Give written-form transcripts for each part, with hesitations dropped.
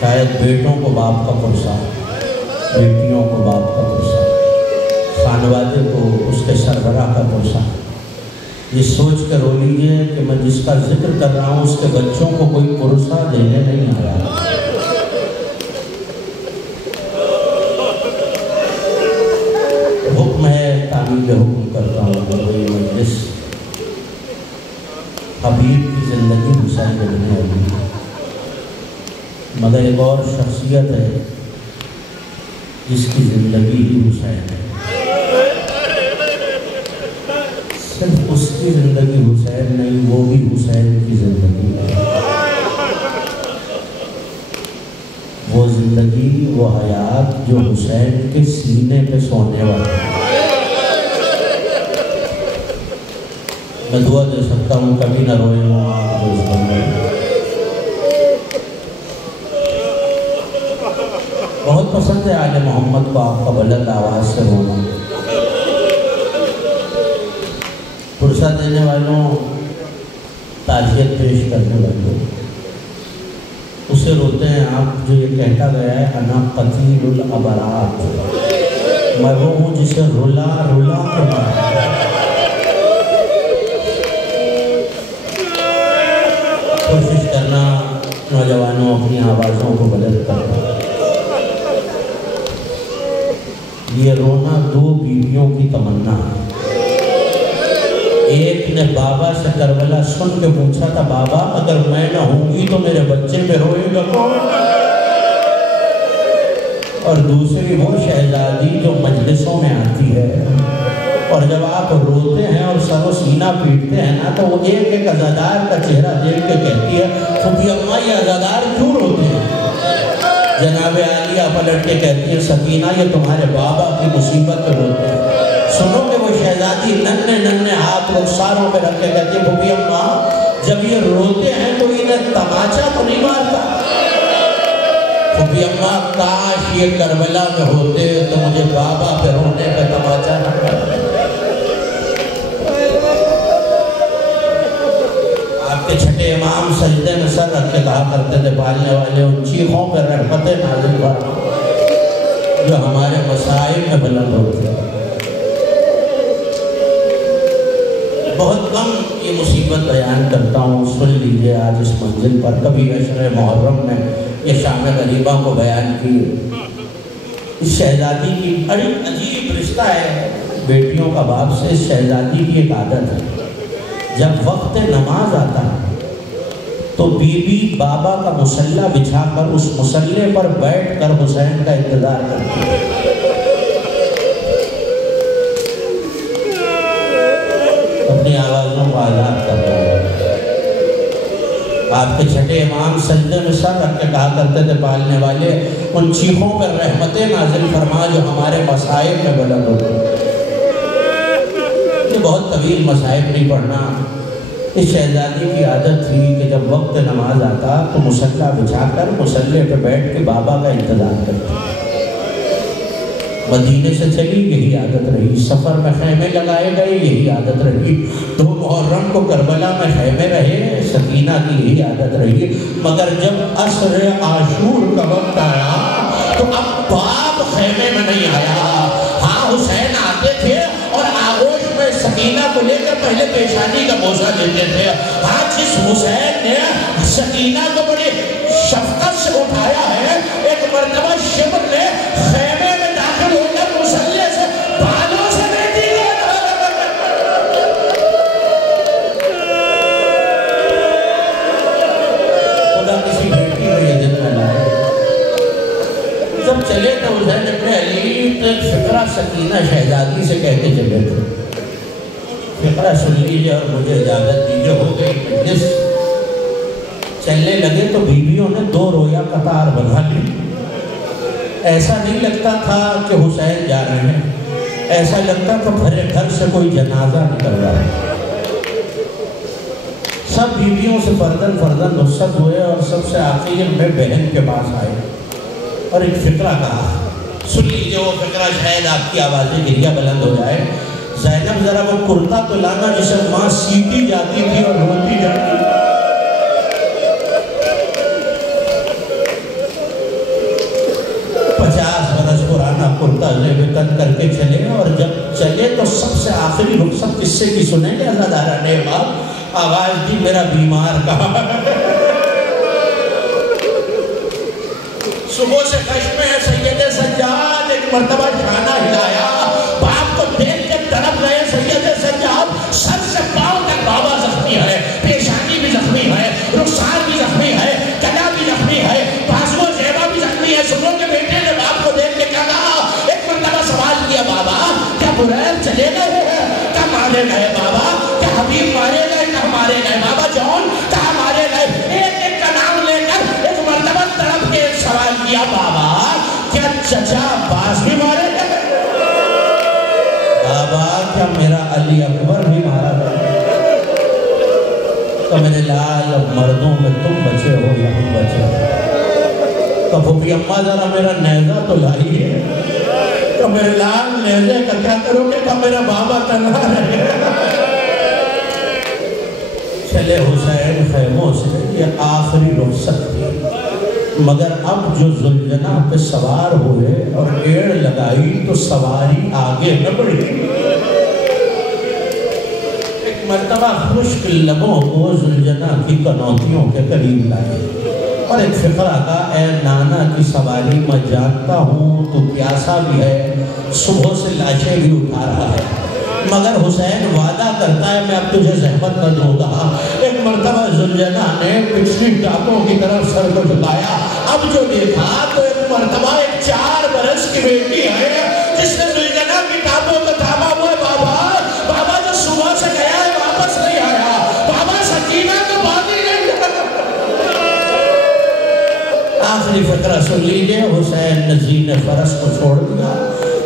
شاید بیٹوں کو باپ کا پرسہ، بیٹیوں کو باپ کا پرسہ، خانوادے کو اس کے سربراہ کا پرسہ. یہ سوچ کر رو لیجیے کہ میں جس کا ذکر کر رہا ہوں اس کے بچوں کو کوئی پرسہ دینے نہیں آیا. حکم ہے، تعمیل حکم کرتا ہوں. یہ مجلس حبیب کی زندگی حسین بن علی، مگر ایک اور شخصیت ہے جس کی زندگی ہی حسین ہے. صرف اس کی زندگی حسین نہیں، وہ بھی حسین کی زندگی ہے. وہ زندگی، وہ حیات جو حسین کے سینے پہ سونے والی ہے. میں دعا دے سکتا ہوں کبھی نہ روئے ہوں آپ جو اس بندے. بہت پسند ہے آل محمد کو آپ کا بلند آواز سے رونا. پرسہ دینے والوں، تعزیت پیش کرنے والوں، اسے روتے ہیں آپ جو یہ کہتا گیا ہے انا قتیل الابرار، میں وہ ہوں جسے رلا رلا کے مارا. کوشش کرنا نوجوانوں اپنی آوازوں کو بلند کرنا. یہ رونا دو بیویوں کی تمنا ہے. ایک نے بابا سے کربلا سن کے پوچھا تھا، بابا اگر میں نہ ہوں گی تو میرے بچے پہ روئے گا کون؟ اور دوسری وہ شہزادی جو مجلسوں میں آتی ہے اور جب آپ روتے ہیں اور سر و سینہ پیٹتے ہیں نا تو وہ ایک ایک عزادار کا چہرہ دیکھ کے کہتی ہے، پھوپھی اماں یہ عزادار کیوں روتے ہیں؟ جناب عالیہ پلٹ کے کہتی ہے، سکینہ یہ تمہارے بابا کی مصیبت پہ روتے ہیں. سنو کہ وہ شہزادی ننھے ننھے ہاتھ رخساروں پہ رکھ کے کہتی ہے، پھوپھی اماں جب یہ روتے ہیں تو انہیں تماچا تو نہیں مارتا؟ پھوپھی اماں کاش یہ کربلا میں ہوتے تو مجھے بابا پہ رونے پہ تماچا نہ کرتے. آپ کے چھٹے امام سجدے میں سر رکھ کے کہا کرتے تھے، پالنے والے ان چیخوں پہ رحمت نازل فرما جو ہمارے مصائب میں بلند ہوتے ہیں. بہت کم یہ مصیبت بیان کرتا ہوں، سن لیجئے آج اس منزل پر. کبھی عشر محرم میں یہ شام غریبہ کو بیان کی. اس شہزادی کی بڑی عجیب رشتہ ہے بیٹیوں کا باپ سے. اس شہزادی کی ایک عادت ہے، جب وقت نماز آتا ہے تو بی بی بابا کا مصلی بچھا کر اس مصلی پر بیٹھ کر حسین کا انتظار کرتی ہے. اپنی آوازوں کو آزاد کر رہا ہے. آپ کے چھٹے امام سجدے میں سر رکھ کے کہا کرتے تھے، پالنے والے ان چیخوں پر رحمتیں نازل فرما جو ہمارے مصائب میں بلند ہوتے ہیں. یہ بہت طویل مصائب نہیں پڑھنا. اس شہزادی کی عادت تھی کہ جب وقت نماز آتا تو مصلی بچھا کر مصلی پہ بیٹھ کے بابا کا انتظار کرتی. مدینے سے چلی یہی عادت رہی، سفر میں خیمے لگائے گئے یہی عادت رہی، 2 محرم کو کربلا میں خیمے رہے، سکینہ کی یہی عادت رہی. مگر جب عصر عاشور کا وقت آیا تو اب باپ خیمے میں نہیں آیا. ہاں حسین آتے تھے اور آغوش میں سکینہ کو لے کر پہلے پیشانی کا بوسہ لیتے تھے. ہاں جس حسین نے سکینہ کو بڑی شفقت سے اٹھایا ہے، ایک مرتبہ شبر نے خیمے میں داخل ہو کر مصلی سے بالوں سے بیٹی خدا کسی بیٹی کو یہ دن میں لائے. جب چلے تو حسین ابن علی تو ایک فقرہ سکینہ شہزادی سے کہہ کے چلے تھے. فقرہ سن لیجئے اور مجھے اجازت دیجئے. ہو گئی مجلس، چلنے لگے تو بیویوں نے 2 رویا قطار بنا لی. ایسا نہیں لگتا تھا کہ حسین جا رہے ہیں، ایسا لگتا تھا بھرے گھر سے کوئی جنازہ نکل رہا ہے. سب بیویوں سے فردن فردن رخصت ہوئے اور سب سے آخر میں بہن کے پاس آئے اور ایک فقرہ کہا. سن لیجئے وہ فقرہ، شاید آپ کی آوازیں گریہ بلند ہو جائے. زینب ذرا وہ کرتا تو لانا جسے ماں سیتی جاتی تھی اور روتی جاتی. 50 برس پرانا کرتا زیب تن کر کے چلے، اور جب چلے تو سب سے آخری رخصت قصے کی سنیں گے عزادارہ نے باپ آواز دی میرا بیمار کہا۔ صبح سے خشم ہے سید سجاد، ایک مرتبہ شانہ ہلایا، باپ کو دیکھ کے تڑپ گئے سید سجاد، سر سے پاؤں تک بابا زخمی ہے، پیشانی بھی زخمی ہے، رخسار بھی زخمی ہے، گلا بھی زخمی ہے، بازو و زیبہ بھی زخمی ہے۔ سنو کے بیٹے نے باپ کو دیکھ کے کہا، ایک مرتبہ سوال کیا بابا کیا بریر چلے گئے ہیں؟ کیا مارے گئے بابا؟ کیا حبیب مارے گئے؟ کیا مارے گئے بابا جان؟ کیا مارے گئے؟ ایک ایک کا نام لے کر ایک مرتبہ تڑپ کے ایک سوال کیا، بابا کیا چچا عباس بھی مارے گئے؟ بابا کیا میرا علی اکبر بھی مارا گیا؟ تو میرے لال اب مردوں میں تم بچے ہو یا ہم بچے ہو؟ تو پھوپھی اماں ذرا میرا نیزہ تو لائیے، تو میرے لال نیزے کا کیا کرو گے؟ کہ میرا بابا تنہا رہے۔ چلے حسین خیموں سے، یہ آخری رخصت تھی، مگر اب جو ذوالجناح پہ سوار ہوئے اور ایڑ لگائی تو سواری آگے نہ بڑھی۔ ایک مرتبہ خشک لبوں کو ذوالجناح کی کنوتیوں کے قریب لائے اور ایک فقرہ کا، اے نانا کی سواری میں جانتا ہوں تو پیاسا بھی ہے، صبح سے لاشیں بھی اٹھا رہا ہے، مگر حسین وعدہ کرتا ہے میں اب تجھے زحمت نہ دوں گا۔ ایک مرتبہ ذوالجناح نے پچھلی ٹاپوں کی طرف سر کو جھکایا، اب جو دیکھا تو ایک مرتبہ ایک 4 برس کی بیٹی ہے جس نے ذوالجناح کی ٹاپوں کو تھاما ہوا ہے۔ بابا جو صبح سے گیا ہے واپس نہیں آیا، بابا سکینہ تو باقی نہیں۔ آخری فقرہ سن لیجئے، حسین نے زین فرس کو چھوڑ دیا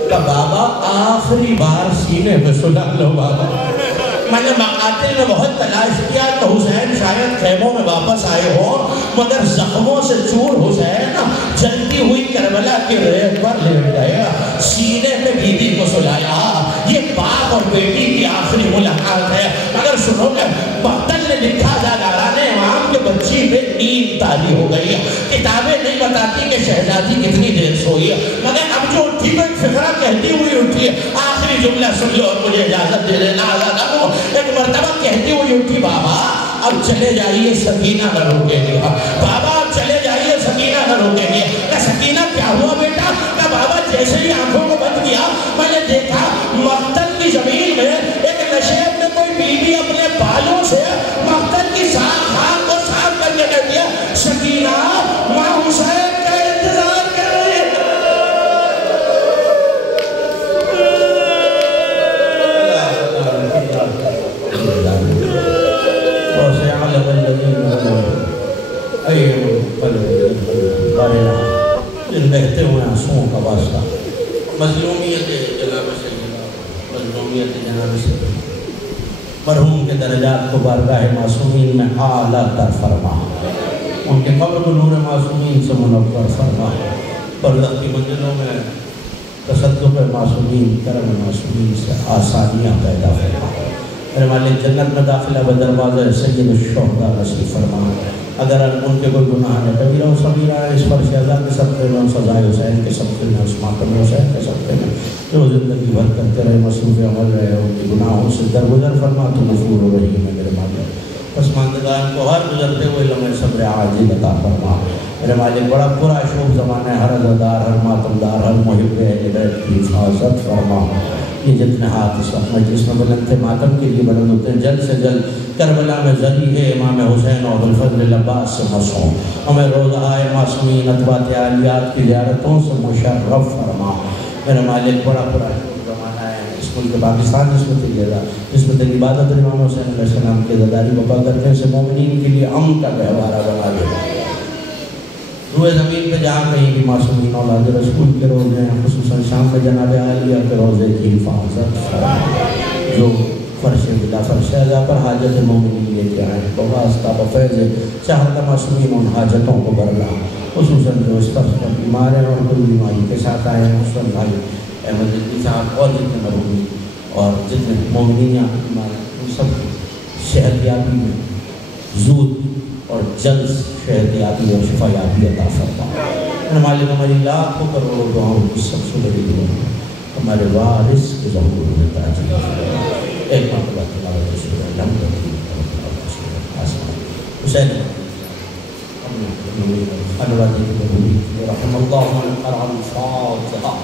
کہ بابا آخری بار سینے پہ سلا لو بابا۔ میں نے مقاتل میں بہت تلاش کیا کہ حسین شاید خیموں میں واپس آئے ہوں، مگر زخموں سے چور حسین جلتی ہوئی کربلا کے ریت پر لیٹ گئے، سینے پہ بیوی کو سلایا۔ یہ باپ اور بیٹی کی آخری ملاقات ہے۔ مگر سنو کہ مقتل نے لکھا زاداران امام کے بچی پہ نیند تاری ہو گئی، کتابیں نہیں بتاتی کہ شہزادی کتنی دیر سوئی ہے، مگر اب جو اٹھی تو ایک فقرہ کہتی ہوئی اٹھی ہے۔ آخری جملہ سن لو اور مجھے اجازت دے دینا آزادہ کو۔ ایک مرتبہ کہتی ہوئی اٹھی، بابا اب چلے جائیے سکینہ نہ روکے گی، بابا اب چلے جائیے سکینہ نہ روکے گی۔ کہ سکینہ کیا ہوا بیٹا؟ کہ بابا جیسے ہی آنکھوں کو بند کیا میں نے دیکھا مقتل کی زمین میں ایک نشیب میں کوئی بیوی اپنے بالوں سے مقتل کی خاک کو صاف کرنے کر دیا۔ سکینہ ماں حسین کا انتظار کر رہی ہے۔ ان بہتے ہوئے آنسوؤں کا واسطہ، مظلومیت جناب سیدنا، مظلومیت جناب سیدنا، مرحوم کے درجات کو بارگاہ معصومین میں اعلیٰ تر فرما، ان کے قبر کو نور معصومین سے منور فرما، برزخ کی منزلوں میں تصدق معصومین، کرم معصومین سے آسانیاں پیدا فرما۔ میرے مالک جنت میں داخلہ بدروازہ سید الشہداء نصیب فرما۔ اگر ان کے کوئی گناہ ہے کبیرہ و صغیرہ ہے، اس پر شہزاد کے صدقے میں، سزائے حسین کے صدقے میں، اس ماتم حسین کے صدقے میں جو زندگی بھر کرتے رہے، مصروف عمل رہے، ان کے گناہوں سے درگزر فرما، تو غفور و رحیم ہے میرے مالک۔ پسماندگان کو ہر گزرتے ہوئے لمحے صبر عاجل عطا فرما۔ میرے مالک بڑا پورا شوق زمانہ ہے، ہر عزادار، ہر ماتمدار، ہر محب اہل بیت کی حفاظت فرما۔ یہ جتنے ہاتھ اس وقت مجلس میں بلند تھے ماتم کے لیے بلند ہوتے ہیں، جلد سے جلد کربلا میں ذریعہ امام حسین اور ابوالفضل عباس سے مسوں، ہمیں روضہ معصومین اطباط عالیات کی زیارتوں سے مشرف فرما۔ میرے مالک بڑا پورا زمانہ ہے، اس ملک پاکستان جس میں تیری عبادت امام حسین علیہ السلام کی عزاداری وفا کرتے ہیں، سے مومنین کے لیے امن کا گہوارہ بنا دے۔ روئے زمین پہ جہاں کہیں بھی معصومین اولاد رسول کے روزے ہیں، خصوصاً شام میں جناب عالیہ کے روزے کی حفاظت فرما۔ جو فرش بلا فرش اعلیٰ پر حاجت مومنین لے کے آئے، بواسطہ بفیض چاہتا معصومین ان حاجتوں کو برلا، خصوصاً جو اس طرح پر بیمار ہیں اور کوئی بیماری کے ساتھ آئے ہیں، مسلم بھائی احمد جدی صاحب اور جتنے مرحومین اور جتنے مومنین یہاں بیمار ہیں، ان سب صحت یابی میں زود اور جلد صحت یابی اور شفا یابی عطا فرما۔ مالک ہماری لاکھوں کروڑوں دعاؤں کی سب سے بڑی دعا ہمارے وارث کے ظہور میں تاجی ایک مرتبہ تلاوت سورہ الحمدللہ آسمان حسین انوادی کی بہوری رحم اللہ من قرآن الفاتحہ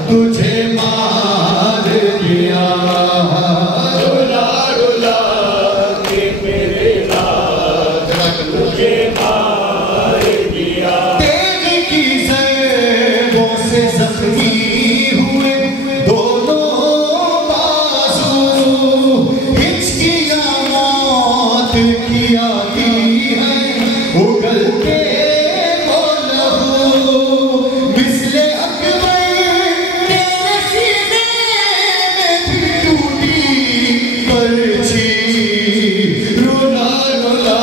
تجھے مار دیا برچھی رولا رولا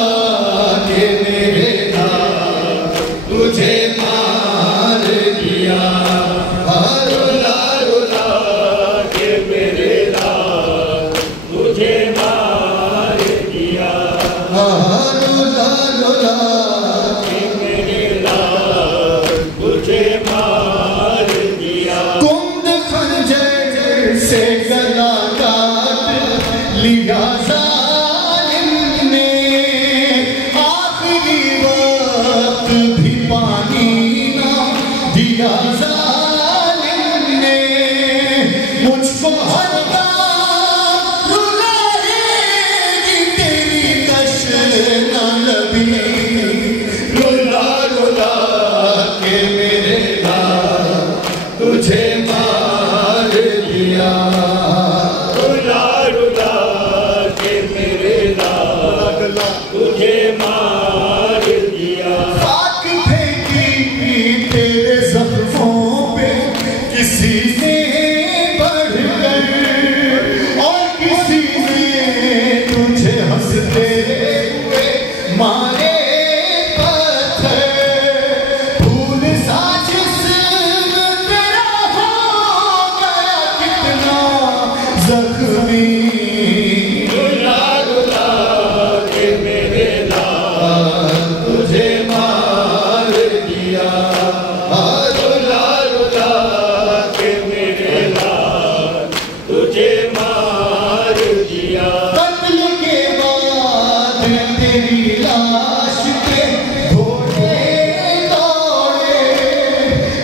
کے میرے نام تجھے مار دیا رولا رولا کے میرے نام تجھے مار دیا رولا رولا کے میرے نام تجھے مار دیا کند خنجر سے گلا کاٹ لیا ظالم نے آخری وقت بھی پانی نہ دیا ظالم نے مجھ کو ہر دام رلائے گی تیری تشنہ لبی رلا رلا کے میرے نام تجھے مار دیا رلا رلا کے میرے نام تجھے مار دیا خاک پھینکی تیرے زخموں پہ کسی نے بڑھ کر اور کسی نے تجھے ہنستے ہوئے مارے پتھر پھول سا جسم تیرا ہو گیا کتنا زخمی رلا رلا کے میرے نام تجھے مار دیا رلا رلا کے میرے نام تجھے مار دیا قتل کے بعد تیری لاش پہ گھوڑے دوڑے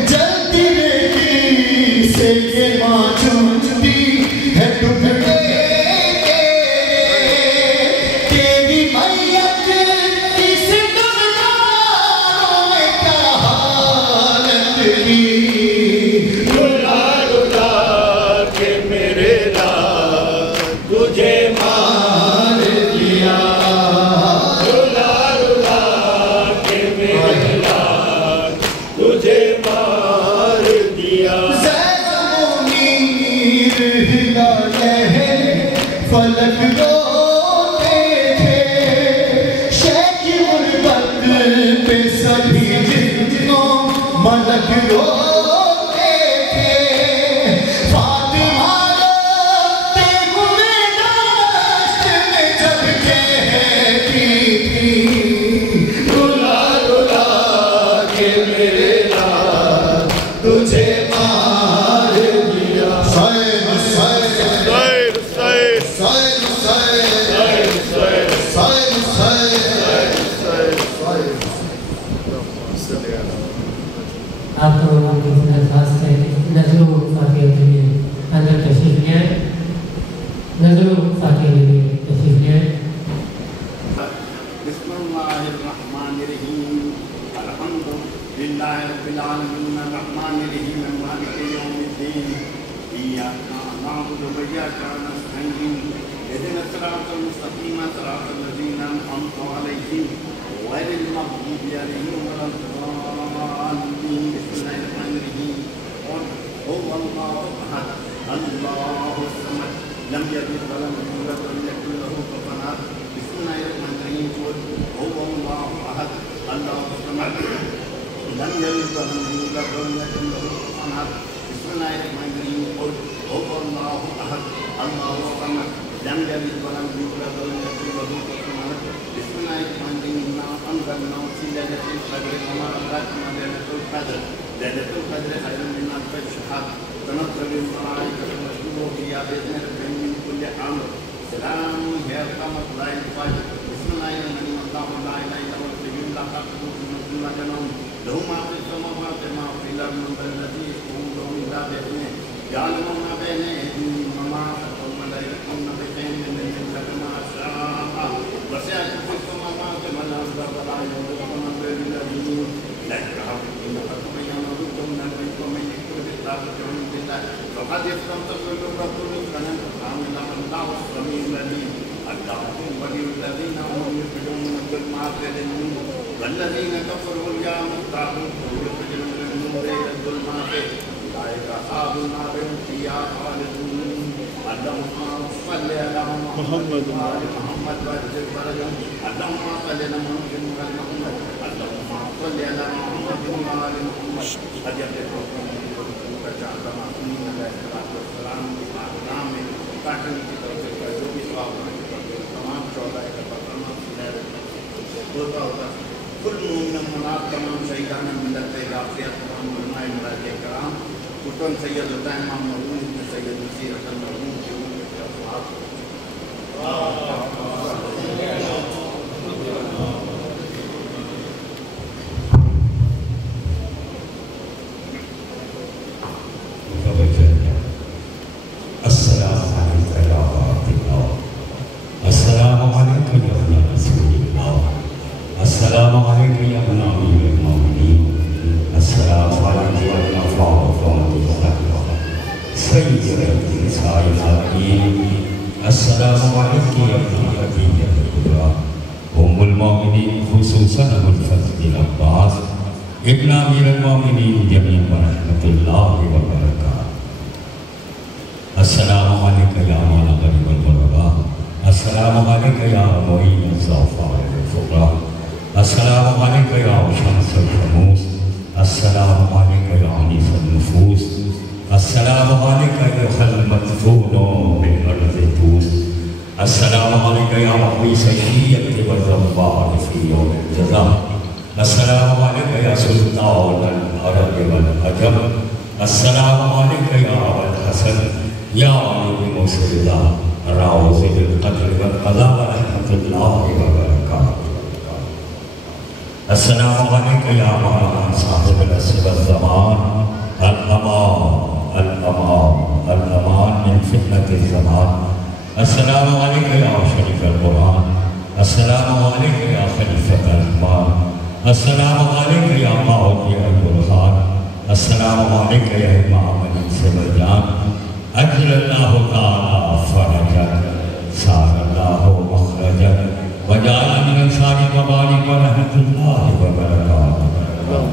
جلتی بیٹی سے یہ ماں چونچتی ہے ٹکڑے تیری میت اس درداروں میں کیا حالت کی رلا رلا کے میرے نام تجھے مار دیا رلا رلا کے میرے نام تجھے مار دیا زید منیر ہلا لہر فلک روتے تھے شیخ غربت پہ سبھی جنوں ملک روتے تھے فاطمہ روتے ہوئے دشت میں جب کہتی تھی رلا رلا کے میرے نام تجھے مار دیا سائر سائر سائر سائر سائر سائر سائر سائر آپ تمام کی درخواست ہے نظر و فاتحہ کے لیے اندر تشریف لے آئیں نظر و فاتحہ کے لیے تشریف لے آئیں بسم اللہ الرحمن الرحیم الحمد للہ رب العالمین الرحمن الرحیم مالک یوم الدین ایاک نعبد و ایاک نستعین اهدنا الصراط المستقیم صراط الذین انعمت علیہم غیر المغضوب علیہم ولا الضالین بسم اللہ الرحمن الرحیم قل هو اللہ احد اللہ الصمد لم یلد ولم یولد ولم یکن له کفوا احد بسم اللہ الرحمن الرحیم قل هو اللہ احد اللہ الصمد لم یلد ولم یولد ولم یکن له کفوا احد بسم اللہ الرحمن الرحیم قل هو اللہ احد اللہ الصمد لم یلد ولم یولد ولم یکن له کفوا احد بسم اللہ الرحمن الرحیم انا انزلناه فی لیلۃ القدر وما ادراک ما لیلۃ القدر لیلۃ القدر خیر من الف شهر تنزل الملائکۃ والروح فیہا بإذن ربہم من کل امر سلام هي حتى مطلع الفجر بسم الله الرحمن الرحیم اللہ لا الہ الا هو الحی لا تأخذه سنة ولا نوم له ما في السماوات وما في الأرض من ذا الذي يشفع إلا بإذنه يعلم ما بين أيديهم وما خلفهم ولا يحيطون بشيء من علمه إلا بما شاء وسع كرسيه السماوات والأرض ولا يؤوده حفظهما لا إكراه في الدين قد تبين الرشد من الغي ومن يكفر بالطاغوت ويؤمن بالله فقد استمسك بالعروة الوثقى لا انفصام لها الله السميع العليم الله ولي الذين هم يخرجون من الظلمات إلى النور والذين كفروا اليوم الطاغوت يخرجون من النور إلى الظلمات أولئك أصحاب النار هم فيها خالدون اللهم صل على محمد وعلى محمد وأجل فرجهم اللهم صل على محمد وعلى محمد اللهم صل على محمد وعلى محمد أجل وجعل معصومين عليه الصلاة والسلام نام تاکن کی طرف سے جو بھی ثواب تمام شہداء کا تمام ہوتا ہوتا کل مومن منات تمام شہیدان ملت غافیہ تمام علماء مراد کرام خصوصاً سید الدین امام مرحوم سید نصیر حسن مرحوم کے ابن امیر المومنین جمیع ورحمۃ اللہ وبرکاتہ السلام علیکم یا مولا غریب الغرباء السلام علیکم یا معین الضعفاء والفقراء السلام علیکم یا شمس الشموس السلام علیکم یا انیس النفوس السلام علیکم یا المدفون من ارض توس السلام علیکم یا محویس الشیعۃ والرباء فی یوم الجزاء السلام علیکم یا سلطان العرب والعجم السلام علیکم یا ابا الحسن یا علی موسیٰ اللہ راوز بالقدر والقضاء ورحمۃ اللہ وبرکاتہ السلام علیکم یا مولانا صاحب العصر والزمان الامان الامان الامان من فتنة الزمان السلام علیکم یا شریف القرآن السلام علیکم یا خلیفۃ الرحمن السلام علیکم یا معاویہ البرہان السلام علیکم یا امام الانس والجان اجل اللہ تعالی فرجا سار اللہ مخرجا وجعل من انسان مبارک ورحمۃ اللہ وبرکاتہ